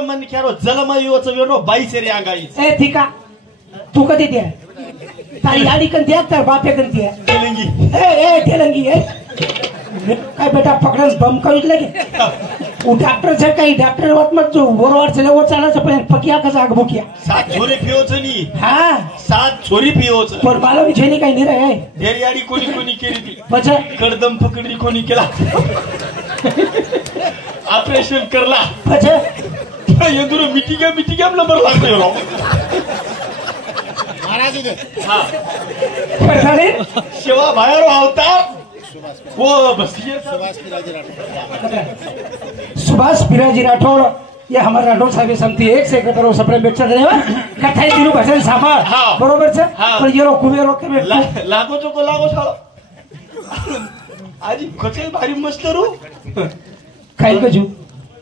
मन क्यारो जलमयोच वेणो बाई से रे आगाई ए ठीका तू कधी दे ताई आडी कन दे तर बापे कन दे तेलंगी ए तेलंगी ए काय बेटा पकडन बम करीत लगे वो डॉक्टर से काही डॉक्टर वत मत जो बरोबर चले वो चाला से पण पकिया कसा आग बुकिया 7 छोरी पियोच नी हां 7 छोरी पियोच पण मला विचारली काही नाही रे ढेरी आडी कोणी कोणी केली ती बचा कडदम पकडली कोणी केला ऑपरेशन करला बचा ये दूर मीटिंग नंबर लागते हो महाराज इथे हां पठाणे शिवा बाहेर अवतार वो बसिए सुभाष पिराजी राठौड़ ये हमारे राठौड़ साहब समती एक से करो सप्रे बेचर रहे हो कथाई दिनो भजन सांभाळ बरोबर छे पण येरो कुबेरो के लागो जो को लागो सालो आज खचे भारी मस्त रू काय कजू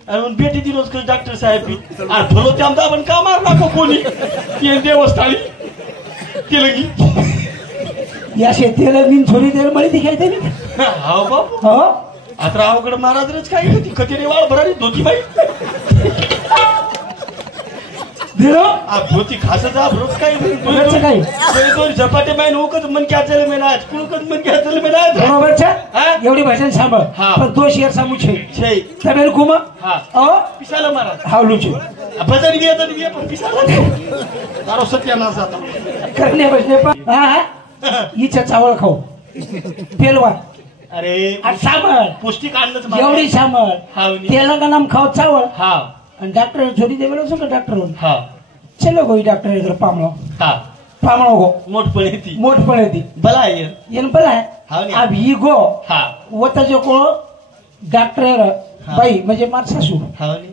अरे बेटी दी रोज डॉक्टर साहेब भी आ भलो ते आमदा पण का मार नाको कोणी ये देवस्थानी केलगी या शेतीला बिन थोडी देर मळी दिखाई दे हाव बापू हो आता रावगड महाराजच काय होती कचेरी वाळ भरारी धोती बाई दिलो आ धोती खासचा रोज काय तुझं काय दोन झपाटे माइन होकत मन क्या चले में आज कुळकत मन क्या चले में आज बरोबर छे एवढी भजन सांभाळ पण तो शेर सामू छे छे तबेल कुमा हां ओ पिसाला महाराज हावलू छे भजन घे तर घे पण पिसाला तारो सत्यानाश आता करणे बसने पण हां हिचं चावळ खाऊ पेलवा अरे आणि सांभाळ पौष्टिक अन्नच एवढी सांभाळ हावनी तेला का नाम खाऊ चावळ हां आणि डॉक्टर छोड़ी देवेलो सो का डॉक्टर हां चलो कोई डॉक्टर इधर पामलो हां पामलो गो मोठ पळेती मोठ पळेती भला आहे येन भला है हावनी अब ही गो हां वता जो को डॉक्टर बाई म्हणजे मार सासू हावनी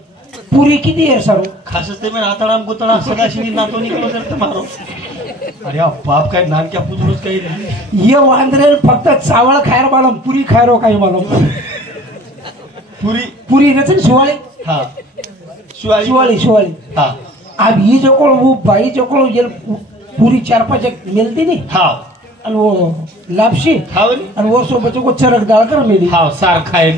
पुरी किती आहे सर खासच ते मैं आतडाम गुतडा सगाशी नातो निकलो तर मारो अरे बाप काय नानक्या पुजरूच काही नाही ये वांद्रे फक्त चावळ खायर मालम पुरी खायरो काही मालम पुरी नचन शिवाळी हां शिवाळी हां अब ये जो को वो बाई जो को ये पूरी 4-5 मिलती नहीं हां और वो लापसी हावनी और वो सो बच्चों को चरक डाल कर मिली हां सार खाए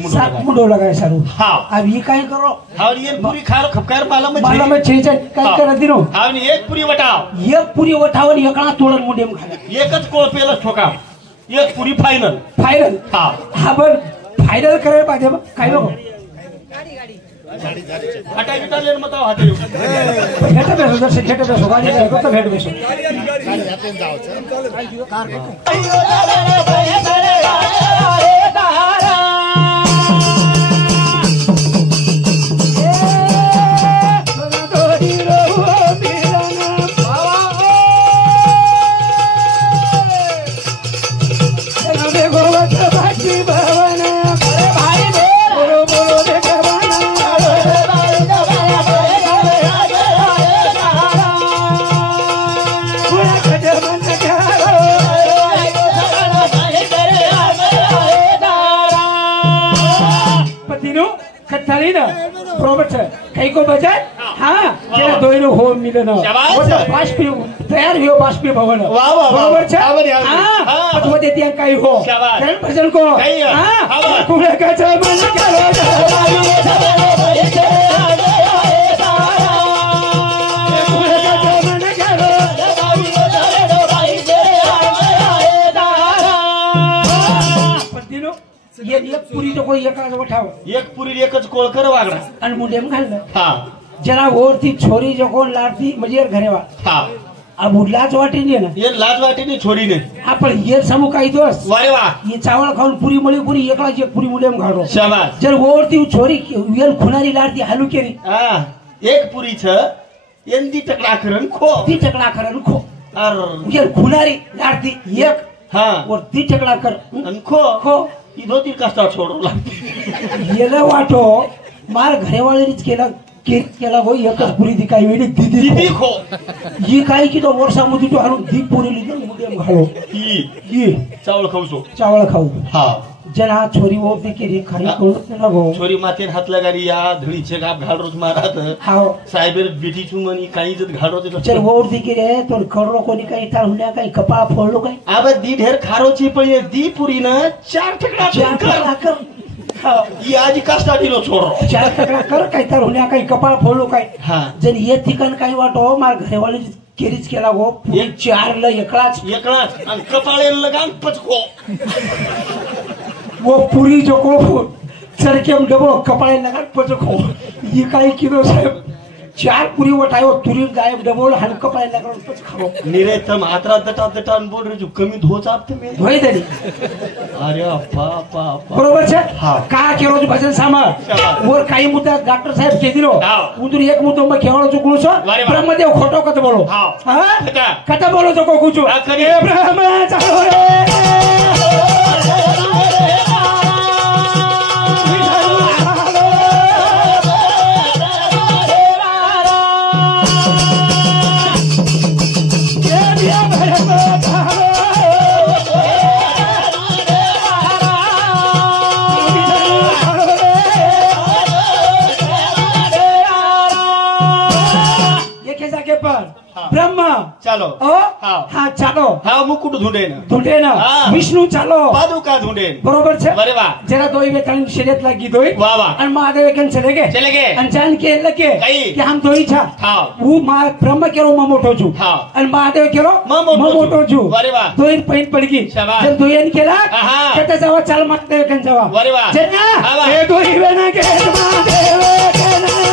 मुंडो लगाए सारू हां अब ये काय करो हावनी ये पूरी खार खपकार माला में छे काय कर दिनो हावनी एक पुरी वटाव एक पुरी वठावर एकला तोडन मुंडेम खाला एकच कोळ पेला ठोका एक पुरी फायनल हां हा बर फायनल करे पाहिजे काय नको हटाई बिटा लेन मत हाते भेट बेसो जर भेट बेसो गाडी जाय तो भेट बेसो गाडी हाते जावचं कार कई को बजा हाँ जेना दोइनो हो मिलन वो बाष्पी तयार हो बाष्पी भवन बरोबर छे हां पतवते त्या काही हो कारण भजन को हां कुळे का मन करो एक पुरी तो कोई एकाच वठाव एक पुरी एकच कोळ कर वागडा आणि मुंडेम घाललं हां जरा वरती छोरी जो कोण लाडती म्हणजे घरे वा हां अब लाज वाटी नाही ना ये लाज वाटी नाही छोडी ने आपण ये समू काही दोस वारे वा ये चावल खाऊन पुरी मळी पुरी एकला जे पुरी मुंडेम घालो शाबाश जर वरती छोरी येल खुनारी लाडती हालू केली हां एक पुरी छ यंदी टकला करन खो ती टकला करन खो अर येल खुनारी लाडती एक हां और ती टकला कर अन खो खो इधोती कष्टात सोडू लागते गेलं वाटो मार घरेवाळीच केला गो एकच पुरी दी काही वेळी दीदी दिदी खो ही काय की तो वर्षामध्ये तो आणून दी पुरी लिहिलं मुदेम घालो ही चावळ खाऊचो चावळ खाऊ हा जना छोरी होती केली खाली कळत ना गो छोरी मातेन हात लगारी या धडीचे गाप घाल रोज मारत हाव साहेबर बेटी चुमनी काही जत घाल रोज चल वोरती की रे तो खडरो कोणी काही ताळुण्या काही कपाळ फोडलो काही अब दी ढेर खारोची पण दी पुरी ना 4 ठिकाणा कर ही आजी कष्टा दिलो छोरो 4 टकरा कर काही ताळुण्या काही कपाळ फोडलो काही हा जर ये ठिकाण काही वाटो मार घरेवाली केरीच केला गो एक 4 ल एकलाच आणि कपाळे लगान पचको वो पुरी जो को चरकेम डबो कपाळे लगान पचको ये काही किलो साहेब 4 पुरी वटायो तुरी गायब डबोल हन कपाळे लगान पचको निरे तम आत्रा दटा बोल रे जो कमी धोच आपते में होय तरी अरे बापा बरोबर छे हा का केरो भजन सामा और काही मुद्दा डॉक्टर साहेब के दिलो उंदुर एक मुद्दो में केवळ चुकलो छो ब्रह्मदेव खोटो कत बोलो हां कत बोलो तो को कुछ ए ब्रह्म चालो रे ब्रह्म चालो हाँ चालो हाँ मुकुट ढूंढे ना विष्णू चालो पादुका ढूंढे बरोबर छे अरे वाह जरा दोई में तन शरीयत लगी दोई वाह वाह और महादेव के चले गए अनजान के लगे कि हम दोई छा वो मां ब्रह्म केरो ममोटो छु और महादेव केरो ममोटो छु अरे वाह दोई पैन पड़गी जब दोईन केला कहते जावा चल महादेव के जावा अरे वाह जना ए दोई बना के महादेव के नाम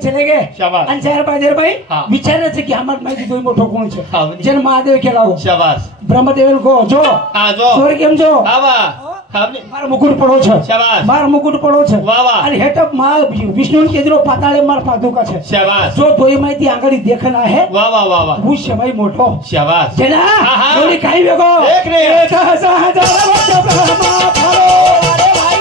चले गए अंचार बाजार भाई विचार से कि हमार माइती दोई मोटो कोण छे जन महादेव के लाओ शाबाश ब्रह्मदेव को जो स्वर्ग एम जो मार मुकुट पड़ो छे शाबाश मार मुकुट पड़ो छे वाह वाह और हेटप मार विष्णु के दिरो पाताळे मार पादुका छे शाबाश जो दोई माइती आंगड़ी देखना है वाह वाह वाह वाह वो समय मोटो शाबाश जना थोड़ी काई बेगो देख रे 1000 वर्ष ब्रह्मा फलो अरे भाई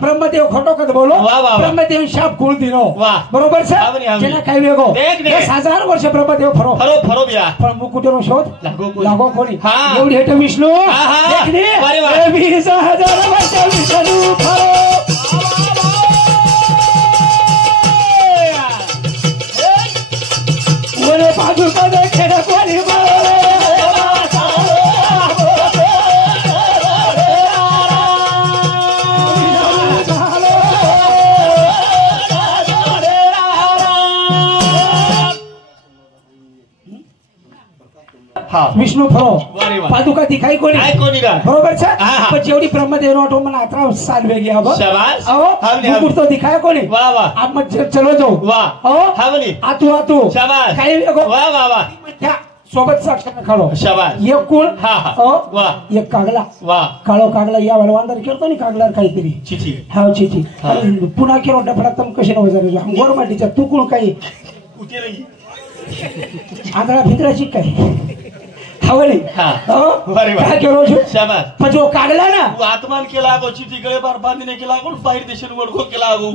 ब्रह्मदेव खोटो कद बोलो ब्रह्मदेव शाप कुळ दिनो बरोबर छे जेना काय वेगो 10,000 वर्ष ब्रह्मदेव फरो फरो बिया पण मुकुटरो शोध लागो कोणी एवढी हेट विष्णू देखने 20,000 वर्ष विष्णू फरो ओरे बाजू का देखे ना कोणी विष्णु फरो पादुका दिखाई कोणी बरोबर छे पण जेवढी ब्रह्मदेव नो ऑटो मना 18 साल वेगी अब शाबाश मुकुट तो दिखाय कोणी वाह वाह आप मत चलो जाओ वाह हावली आतू शाबाश काय वेगो वाह वाह वाह सोबत साक्षात खालो शाबास एक कोण हा हा वा एक कागला वा काळो कागला या वांदर खेळतो नि कागलार काहीतरी चिठी हा चिठी पुन्हा केलो डफडा तम कशी नवजार अंगोर माटीच्या तू कोण काही उतेरही आंधळा भिंद्राची काय हवली काय केलो शाबास પછી કાગલા ના આત્માન કેલા આગો ચીટી ગળે બાર બાંધીને કેલા આગો બહાર દેશનું વડગો કેલા આગો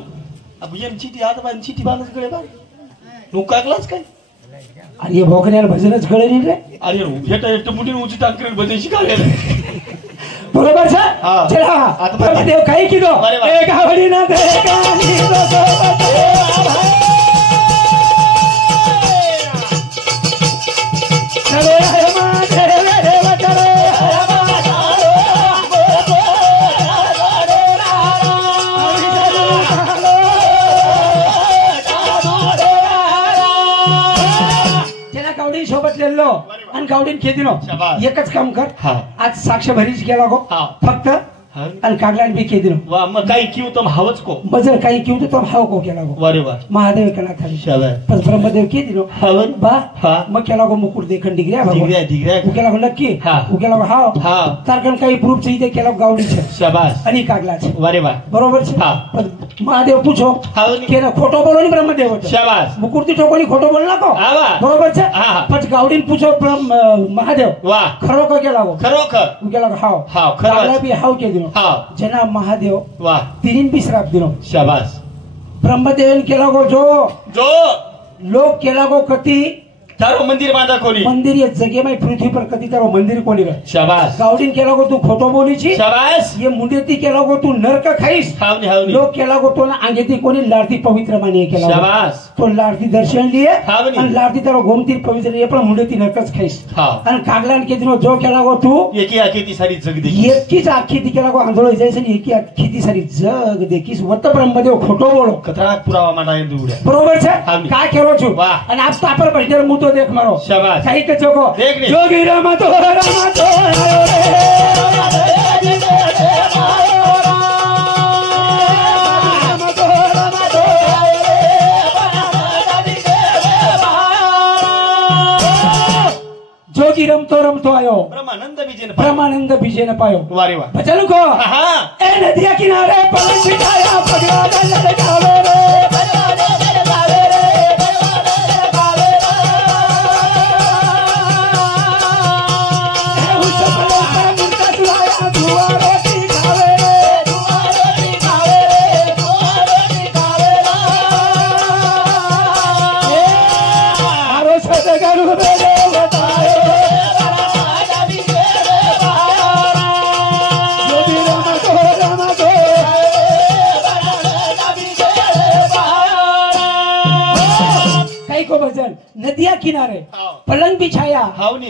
अब એમ ચીટી હાથ બાંધ ચીટી બાંધ ગળે બાર હું કાગલાच काय अरे हे भोकण्याला भजनच कळे नाही रे अरे हेटा एक मुठी ऊंची टांकरी भजन शिकावे बरोबर छा चला आता देव काही किलो एक आवडी ना दे गाणी सोबत चले माझे रे वटरे सोबत लेलो आणि गावडीन खेदिनो एकच काम कर आज साक्ष भरीच गेला गो फक्त आणि कागलान बी खेदिनो वा मग काही किव तम हावच को बजर काही किव तो हाव को गेला गो वारे वा महादेव केला थाली शाबास बस ब्रह्मदेव खेदिनो हावन बा मग केला गो मुकुट देखन डिग्र्या डिग्र्या केला गो नक्की केला गो हाव तारकन काही प्रूफ चाहिए केला गावडी छे शाबास आणि कागला छे वारे वा बरोबर छे महादेव पूछो केला खोटो बोलो नि ब्रह्मदेव शाबास मुकुट ती ठोकोनी खोटो बोल ना को बरोबर छे पण गावडीन पूछो महादेव वा खरो को केला गो खरो ख केला गो हाव हाव खरो बी हाव के दिनो जना महादेव वा तीन बी श्राप दिनो शाबास ब्रह्मदेवन केला गो जो लोक केला गो कती तारो मंदिर बांधा कोणी मंदिर ये जगे में पृथ्वी पर कती तारो मंदिर कोणी गए शाबास गावडीन केला गो तू खोटो बोली छी शाबास ये मुंडेती केला गो तू नरक खाईस हावनी लोक केला गो तो ना अंगेती कोणी लाडती पवित्र माने केला शाबास तो लाडती दर्शन लिए हावनी आणि लाडती तारो गोमती पवित्र लिए पण मुंडेती नरकच खाईस आणि कागलान के दिनो जो केला गो तू एकी आखी सारी जग दे एकीच आखी ती केला गो आंधळो जैसे एकी आखी ती सारी जग देखीस वत ब्रह्मदेव खोटो बोलो कतरा पुरावा माना दुड्या बरोबर छे काय केरो छु आणि आप तापर बैठर मुतो देख मारो काही के जोगो जोगी रामा तो जोगी रमतो आयो ब्रह्मानंद बीजे न पायो वारे वा भजन को ए नदिया किनारे पलंग बिठाया पगला दल गावे रे नदिया किनारे पलंग बिछाया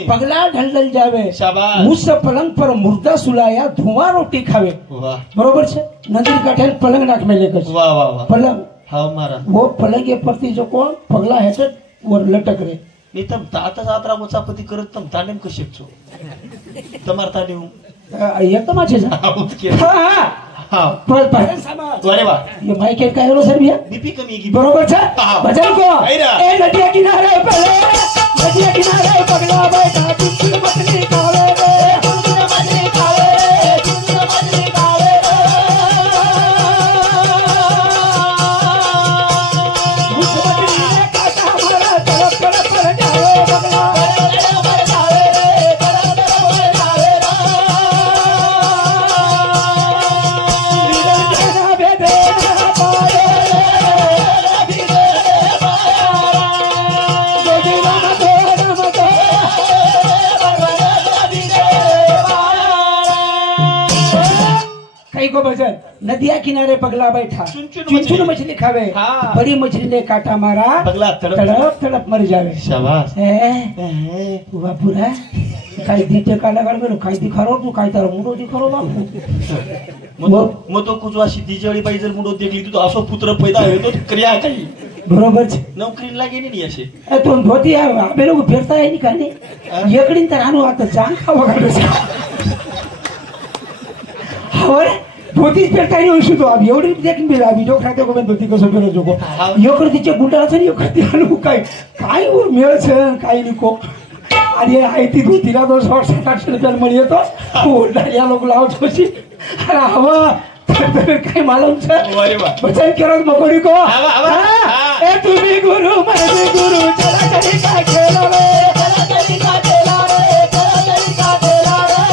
पगला ढलल जावे उस पलंग पर मुर्दा सुलाया धुआं रोटी खावे बरोबर छे नदी काठे पलंग नाख में लेकर पलंग वो पलंग ये परती जो कोण पगला हेटे वर लटक रे मी तम ताता जात्रा मोचापती करत तम तानेम कशे छो तमार ताने हूं ये तो माचे वारे वा ये माइक के काय रो सर भैया बीपी कमी की बरोबर छे भजन को ए नदिया किनारे पगला बैठा चुटकी मछली खावे रे चुटकी मछली खावे रे चुटकी मछली खावे रे उस मछली ने काटा हमारा तरफ पर जावे पगला पर जावे रे तरफ पर जावे को भजन नदिया किनारे पगला बैठा चुनचुन मछली खावे बड़ी मछली ने काटा मारा पगला तड़प तड़प मर जावे शाबास बापूरा काही दीटे का लगाड मेरो काही दिखारो तू काही तार मुडो दिखारो बापू मग तो कुछ अशी दिजळी बाई जर मुडो देखली तू असो पुत्र पैदा होतो क्रिया काही बरोबर छे नोकरीला गेली नाही असे तो धोती आबे लोक फिरता आहे का नाही एकडीन तर आणू आता जांग खावा गाडो और धोती पेरता नहीं होशी तो अब एवढी देखील मी व्हिडिओ खाते को धोती कसं पेरो जोको यो करतीचे गुंडाळा छे यो करती आणू काय काय मेळ छे काय निको आणि आहे ती धोतीला तो 700-800 रुपयाला मળી येतो या लोक लावत होती अरे हवा काही मालूम भजन करत मकोडी को ए तुम्ही गुरु माझे गुरु चला तरी का खेळा रे चला तरी का खेळा रे चला तरी का खेळा रे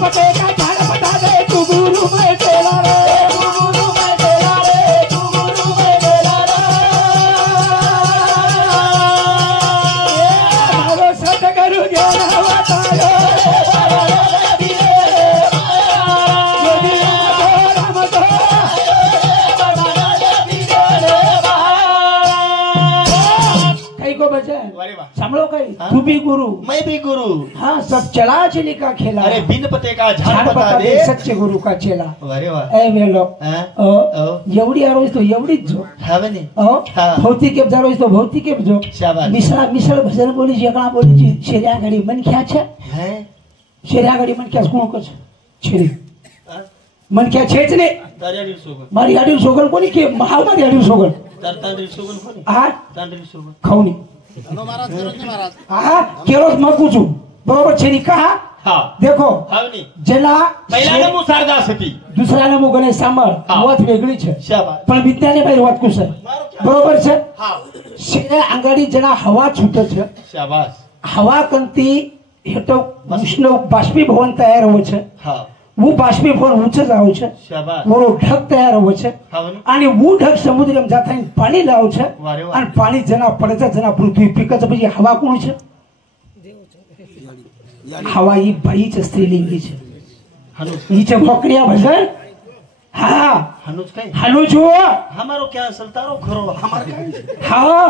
पटे का झाड पटा दे तू गुरु मैं खेळा रे तू गुरु मैं खेळा रे तू गुरु मैं खेळा रे मारो सत करू घे हवा तारो सामलो कई तू भी गुरु मैं भी गुरु हाँ सब चला चली का खेला अरे बिन पते का झाड पता दे सच्चे गुरु का चेला अरे वाह ए वेलो एवढी आरोज तो एवढीच जो हावे ने भौतिक जारोज तो भौतिक जो शाबाश मिसळ भजन बोली जेकळा बोली शेऱ्या घडी मन क्या छे है शेऱ्या घडी मन क्या कोण कछ छेरी मन क्या छेच ने तारी सोगल मारी आडी सोगल कोणी के महामारी आडी सोगल तारी सोगल कोणी आ तारी सोगल खाऊनी महाराज महाराज हा केरोज मकुचू बरोबर छेनी का हां देखो हावनी जेला पहिला नमू सारदा सती दुसरा नमू गणे सांभाळ वात वेगळी છે शाबाश પણ વિદ્યાને ભાઈ વાત કુસે બરોબર છે हां શેરે આંગાડી જેના હવા છૂટે છે शाबाश हवा कंती हेटो उष्ण बाष्पीभवन तयार होय છે हां वो बाष्पीभवन ऊंचे जाव છે शाबाश वो ढग तयार होय છે हावनी आणि वो ढग समुद्रम जाता पाणी लाव છે वारे वा आणि पाणी जना પડે जना पृथ्वी पिकाचं પછી हवा कोण છે हवा ही बाईच स्त्रीलिंगी છે हनुज नीचे भोकरिया भजन हाँ हनुज काय हनु जो हमारो क्या असल तारो खरो हमार काय हाँ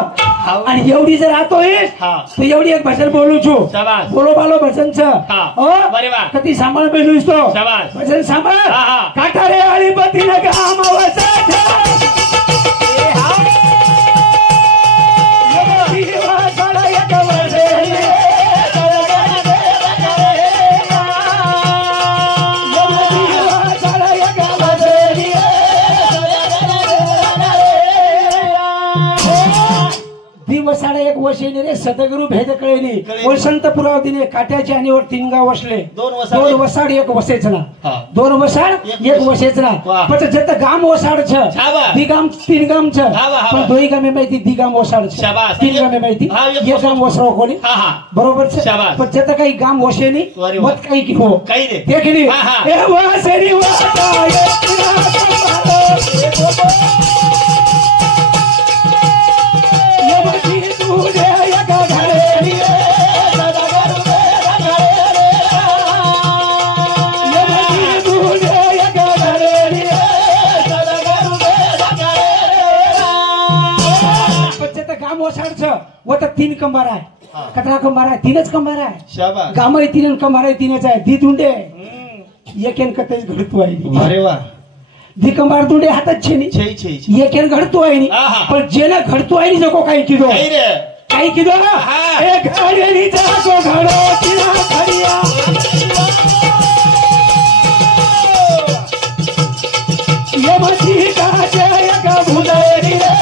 आणि एवढी जर आतोयस हां तो एवढी एक भजन बोलू छू शाबाश बोलो बालो भजन छ हां बरे वा कती सांभाळ बेलूस तो शाबाश भजन सांभाळ हां हां काटा रे आळी बती न गाम आवसा ए हां ये दिवा साडा एक वर्षे दिवसाडा एक वशेने रे सदगुरु भेद कळेली वसंत पुराव दिने काट्याच्या आणि वर 3 गाव वसले दोन वसाड एक वसेच ना दोन वसाड एक वसेच ना पण जत गाम वसाड छ दी गाम 3 गाम छ पण दोई गामे माहिती दी गाम वसाड छ 3 गामे माहिती एक गाम वसरो कोणी बरोबर छ पण जत काही गाम वशेनी मत काही की हो काही रे देखली ए वसेनी वाटा वो तर 3 कंबार आहे कतरा कंबार आहे 3च कंबार आहे शाबाश गामही 3 कंबार आहे 3च आहे दी दुंडे एकेन कतेच घडतो आहे अरे वा दी कंबार दुंडे हातात छेनी छे छे एकेन घडतो आहे पण जेना घडतो आहे नको काही किदो काही रे काही किदो ए घडीनी जागो घडो तिला घडिया ये मची का जय का भुलेरी रे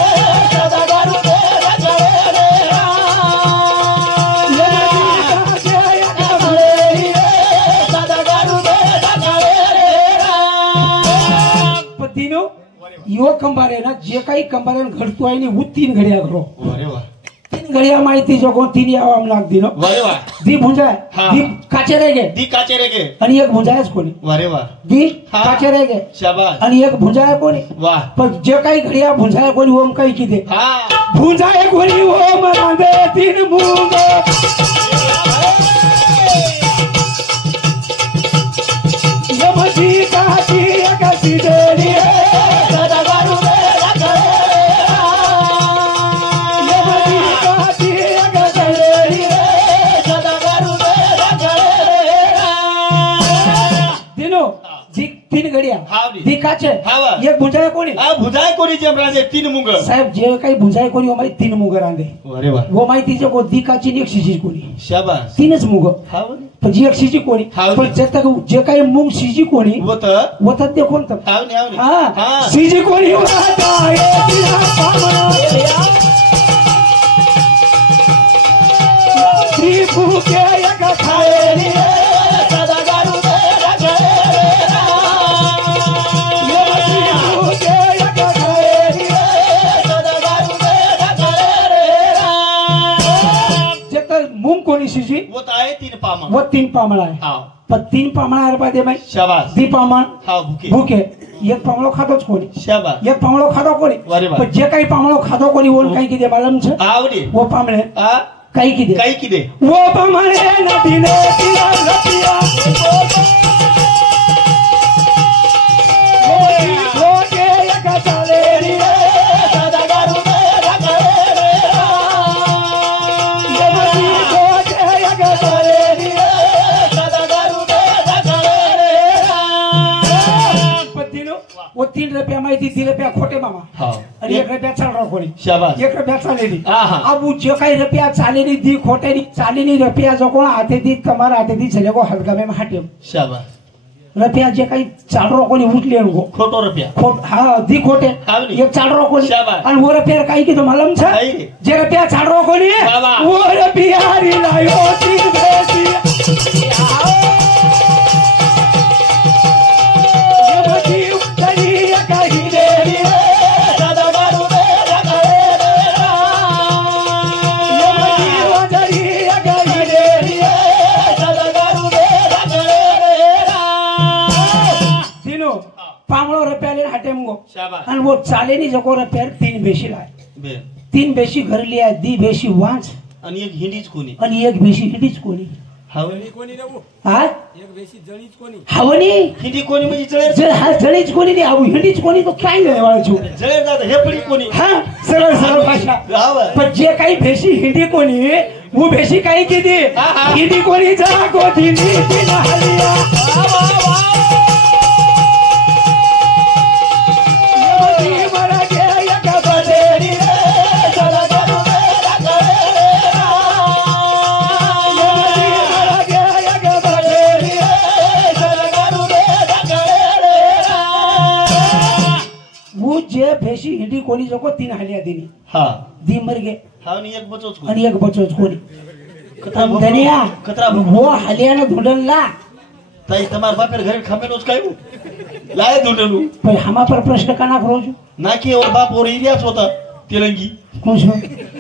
सदा दारू यो कंबार आहे ना जे काही कंबारेन घडतो आहे नी वो 3 घडिया घरो अरे वा 3 घडिया माहिती जो कोण 3 यावाम लाग दिनो अरे वा दी भुंजाय दी काचे रे गे दी काचे रे गे आणि एक भुंजायच कोणी अरे वा दी काचे रे गे शाबाश आणि एक भुंजाय कोणी वाह पण जे काही घडिया भुंजाय कोणी ओम काही किदे हां भुंजाय कोणी ओम रांदे 3 मूंग यमजी काची एक सिदेली तीन घडिया दिखाचे एक भुजाय कोणी भुजाय कोणी जेम रांदे 3 मुंग साहेब जे काही भुजाय कोणी माहिती 3 मुंग रांदे अरे वा वो माहिती जो दिखाची एक शिजी कोणी शाबाश 3च मुंग पण जी एक शिजी कोणी पण जे काही मुंग शिजी कोणी होतात ते कोणतं हा शिजी कोणी कोणी शिशी वो तो आए 3 पामा वो 3 पामळा आहे हाँ पण 3 पामळा रुपये दे भाई शाबाश दी पामळ हाँ भूखे भूके एक पामळो खातोच कोणी शाबाश एक पामळो खातो कोणी अरे वा. पण जे काही पामळो खातो कोणी ओन काही किती मालूम छ आवडे वो पामळे आ काही किती काही की दे वो पामळे नदीने तिला लपिया वो के एक चाले रे सदा गारू दे रखले रे ये मती को के एक चाले रे सदा गारू दे रखले रे पतिनो वो 3 रुपया माहिती 3 रुपया खोटे मामा हाँ आणि 1 रुपया चालरा कोणी शाबाश 1 रुपया चालेली आहा. अब जे काही रुपया चालेली दी खोटेली चालेली रुपया जो कोण हाते दी तुम्हारा हाते दी चले को हलगामे में हाटे शाबाश रुपया जे काही चालरो कोणी उठले गो खोटो रुपया खोट हा दी खोटे हा नी. एक चालरो कोणी शाबाश. आणि वो रुपया काही की तो मालूम छ काही रे. जे रुपया चालरो कोणी बाबा. वो रुपया री लायो ती बेसी ये बची उतरी काही देरी सदा गारू दे रखले रे ये बची उतरी काही देरी सदा गारू दे रखले रे तीनो पामळो रुपयाले हाटेम गो शाबाश आणि वो चालेनी जको रुपया 3 बेशी लाय बे 3 बेशी घर लिया दी बेशी वांच आणि एक हिंदीच कोणी आणि एक बेशी हिडीच कोणी हावनी हा एक बेशी जळीच कोणी हावनी हिंदी कोणी म्हणजे जळेर जर हा जळीच कोणी नाही आऊ हिडीच कोणी तो काय नाही वाळचू जळेर दादा हे पडी कोणी हा सरळ सरळ भाषा हाव पण जे काही भेशी हिंदी कोणी वो भेशी काही किती हा, हा. हिंदी कोणी जा गोधी नीती नहलिया ये मरा गे एक बदेरी रे सदा गारू दे रखले रे ये मरा गे एक बदेरी रे सदा गारू दे रखले रे वो जे भेशी हिंदी कोणी जको 3 हालिया दिनी हा दी मर गे हावनी एक बचोच कोणी आणि एक बचोच कोणी कतरा धनिया कतरा वो हलियानं धुंडला ताई तमार बापेर घर खामेनोच काय हो लाय धुंडलू पण हमा पर प्रश्न काना करो छो नाकी और बाप और एरियाच होता तेलंगी कोण छो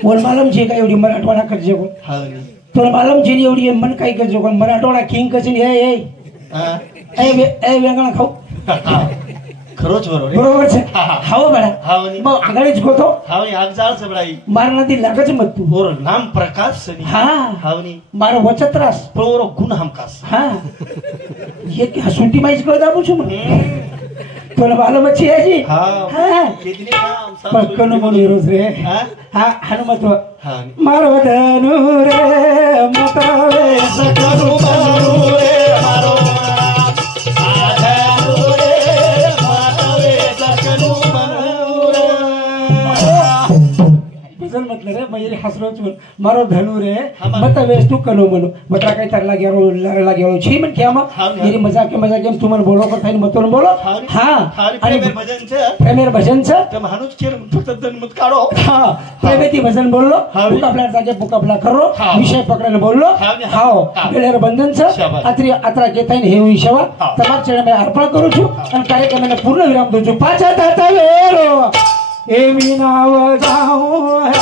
बोल मालम जे काय एवढी मराठवाडा करजे कोण हावनी तो मालम जे एवढी मन काय करजे कोण मराठवाडा किंग कचिन ए हा ए वेंगणा खाऊ खरोच बरोबर बरोबर छे हा, हा. हाव बडा हावनी मग आगाडीच गोतो हावनी आगजाळ सबडाई मारना दी लागच मत तू और नाम प्रकाश सनी हा हावनी मारो वचत्रास पोरो गुण हमकास हा ये क्या सुंटी माइज कर दाबू छु तो मालम छे जी हा हा कितनी नाम पक्कन बोली रोज रे हा हा हनुमत हावनी मारो धनु रे मतवे सकनु मनु रे मारो आधारू रे मातवे सकनु मनूर भजन म्हटलं रे म्हणजे हसरो चून मारो धनु रे हा, मतवे तू कनो मनु मता काय तर लागेलो छी मन क्या हा, मेरी मजाक के तू मन बोलो कर थाइन मतोन बोलो हावनी हां हावनी आणि प्रेमेर भजन छे प्रेमेर भजन छ ते माणूस केर फक्त दन मत काढो हां प्रेमेती भजन बोललो हावनी. मुकाबला जागे मुकाबला करो हा. विषय पकडन बोललो हावनी. हाओ हा. बेलेर बंधन छ शाबास. अत्री अत्रा के थाइन हे विषयवा हा. તમાર ચરણે મે અર્પણ કરું છું અને કાર્યક્રમને પૂર્ણ વિરામ દઉં છું પાછા થતા વેરો એવી નાવ જાઉં